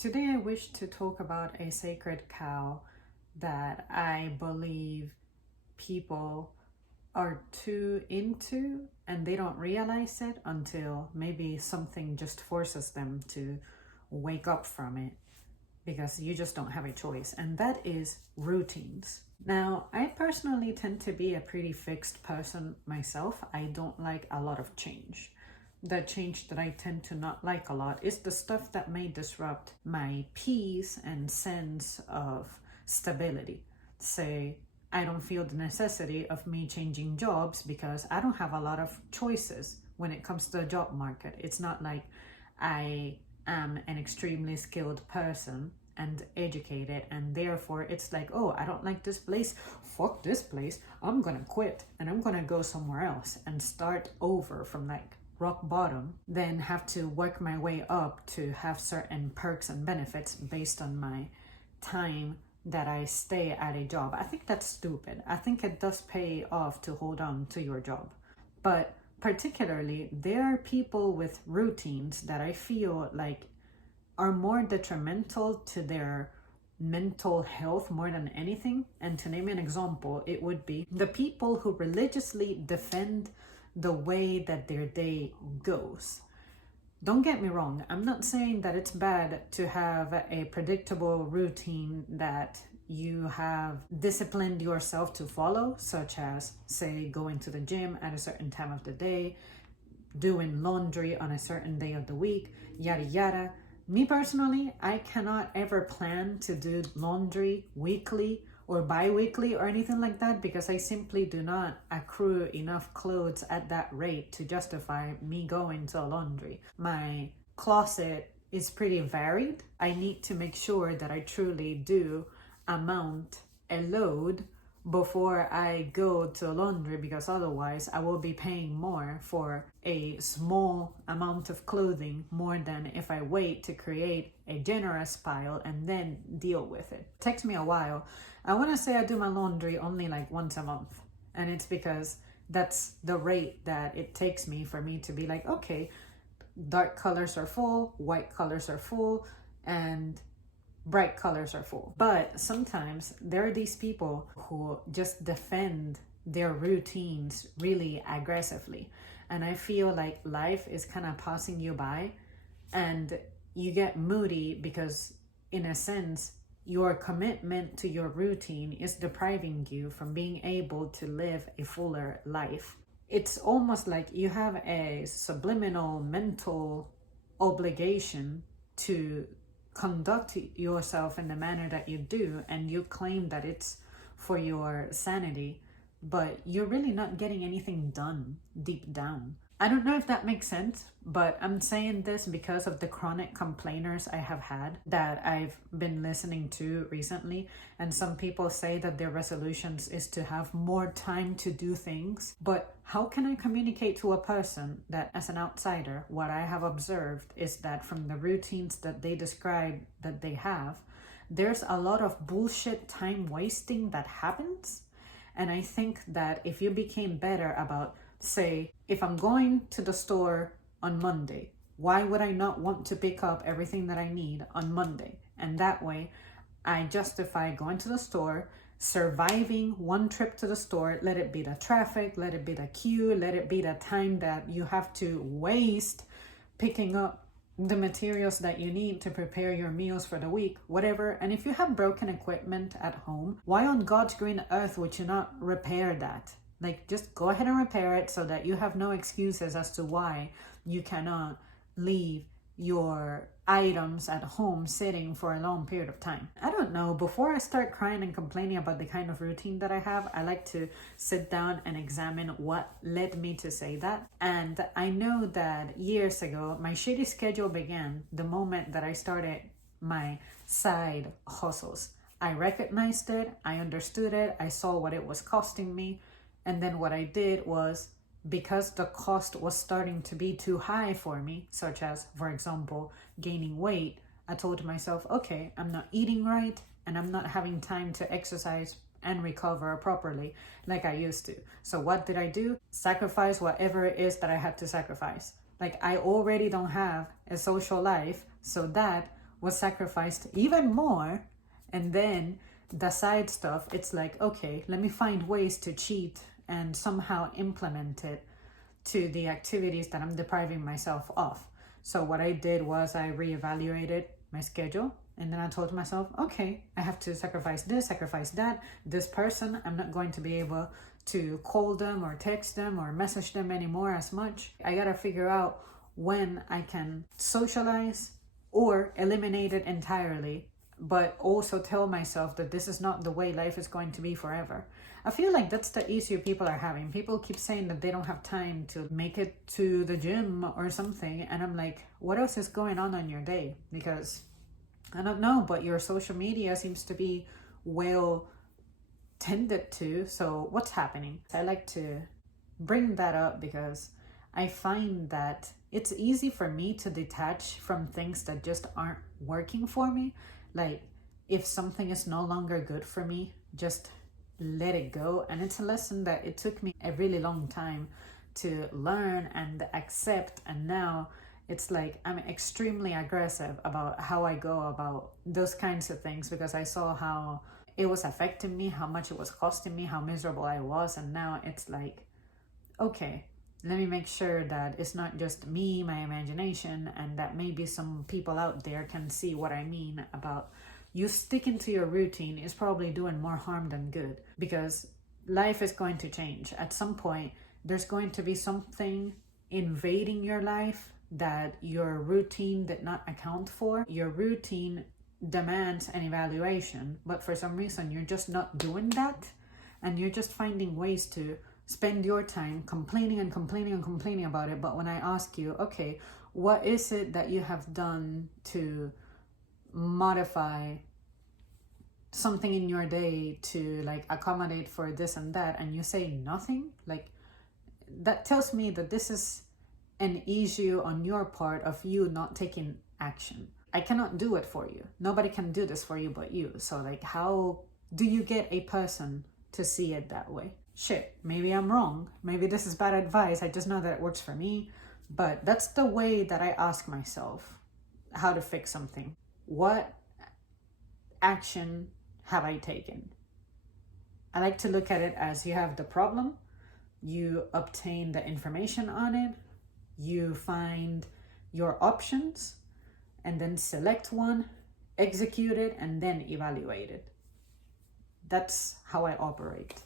Today, I wish to talk about a sacred cow that I believe people are too into and they don't realize it until maybe something just forces them to wake up from it because you just don't have a choice, and that is routines. Now, I personally tend to be a pretty fixed person myself. I don't like a lot of change. The change that I tend to not like a lot is the stuff that may disrupt my peace and sense of stability. Say, I don't feel the necessity of me changing jobs because I don't have a lot of choices when it comes to the job market. It's not like I am an extremely skilled person and educated, and therefore it's like, oh, I don't like this place, fuck this place, I'm gonna quit and I'm gonna go somewhere else and start over from like rock bottom, then have to work my way up to have certain perks and benefits based on my time that I stay at a job. I think that's stupid. I think it does pay off to hold on to your job. But particularly, there are people with routines that I feel like are more detrimental to their mental health more than anything. And to name an example, it would be the people who religiously defend the way that their day goes. Don't get me wrong, I'm not saying that it's bad to have a predictable routine that you have disciplined yourself to follow, such as, say, going to the gym at a certain time of the day, doing laundry on a certain day of the week, yada yada. Me personally, I cannot ever plan to do laundry weekly or bi-weekly or anything like that because I simply do not accrue enough clothes at that rate to justify me going to a laundry. My closet is pretty varied. I need to make sure that I truly do amount a load before I go to laundry, because otherwise I will be paying more for a small amount of clothing more than if I wait to create a generous pile and then deal with it. It takes me a while. I want to say I do my laundry only like once a month, and it's because that's the rate that it takes me for me to be like, okay, dark colors are full, white colors are full, and bright colors are full. But sometimes there are these people who just defend their routines really aggressively, and I feel like life is kind of passing you by and you get moody because, in a sense, your commitment to your routine is depriving you from being able to live a fuller life. It's almost like you have a subliminal mental obligation to conduct yourself in the manner that you do, and you claim that it's for your sanity, but you're really not getting anything done deep down. I don't know if that makes sense, but I'm saying this because of the chronic complainers I have had that I've been listening to recently. And some people say that their resolutions is to have more time to do things. But how can I communicate to a person that, as an outsider, what I have observed is that from the routines that they describe that they have, there's a lot of bullshit time wasting that happens. And I think that if you became better about, say, if I'm going to the store on Monday, why would I not want to pick up everything that I need on Monday? And that way, I justify going to the store, surviving one trip to the store, let it be the traffic, let it be the queue, let it be the time that you have to waste picking up the materials that you need to prepare your meals for the week, whatever. And if you have broken equipment at home, why on God's green earth would you not repair that? Like, just go ahead and repair it so that you have no excuses as to why you cannot leave your items at home sitting for a long period of time. I don't know. Before I start crying and complaining about the kind of routine that I have, I like to sit down and examine what led me to say that. And I know that years ago, my shitty schedule began the moment that I started my side hustles. I recognized it, I understood it, I saw what it was costing me. And then what I did was, because the cost was starting to be too high for me, such as, for example, gaining weight, I told myself, okay, I'm not eating right and I'm not having time to exercise and recover properly like I used to. So what did I do? Sacrifice whatever it is that I had to sacrifice. Like, I already don't have a social life, so that was sacrificed even more. And then the side stuff, it's like, okay, let me find ways to cheat and somehow implement it to the activities that I'm depriving myself of. So what I did was I reevaluated my schedule, and then I told myself, okay, I have to sacrifice this, sacrifice that. This person, I'm not going to be able to call them or text them or message them anymore as much. I gotta figure out when I can socialize or eliminate it entirely, but also tell myself that this is not the way life is going to be forever. I feel like that's the issue people are having. People keep saying that they don't have time to make it to the gym or something. And I'm like, what else is going on your day? Because I don't know, but your social media seems to be well tended to. So what's happening? I like to bring that up because I find that it's easy for me to detach from things that just aren't working for me. Like, if something is no longer good for me, just let it go. And it's a lesson that it took me a really long time to learn and accept. And now it's like I'm extremely aggressive about how I go about those kinds of things, because I saw how it was affecting me, how much it was costing me, how miserable I was. And now it's like, okay, let me make sure that it's not just me, my imagination, and that maybe some people out there can see what I mean about you sticking to your routine is probably doing more harm than good, because life is going to change. At some point, there's going to be something invading your life that your routine did not account for. Your routine demands an evaluation, but for some reason, you're just not doing that, and you're just finding ways to spend your time complaining and complaining and complaining about it. But when I ask you, okay, what is it that you have done to modify something in your day to like accommodate for this and that, and you say nothing, like that tells me that this is an issue on your part of you not taking action. I cannot do it for you. Nobody can do this for you but you. So like, how do you get a person to see it that way? Shit, maybe I'm wrong. Maybe this is bad advice. I just know that it works for me. But that's the way that I ask myself how to fix something. What action have I taken? I like to look at it as you have the problem, you obtain the information on it, you find your options, and then select one, execute it, and then evaluate it. That's how I operate.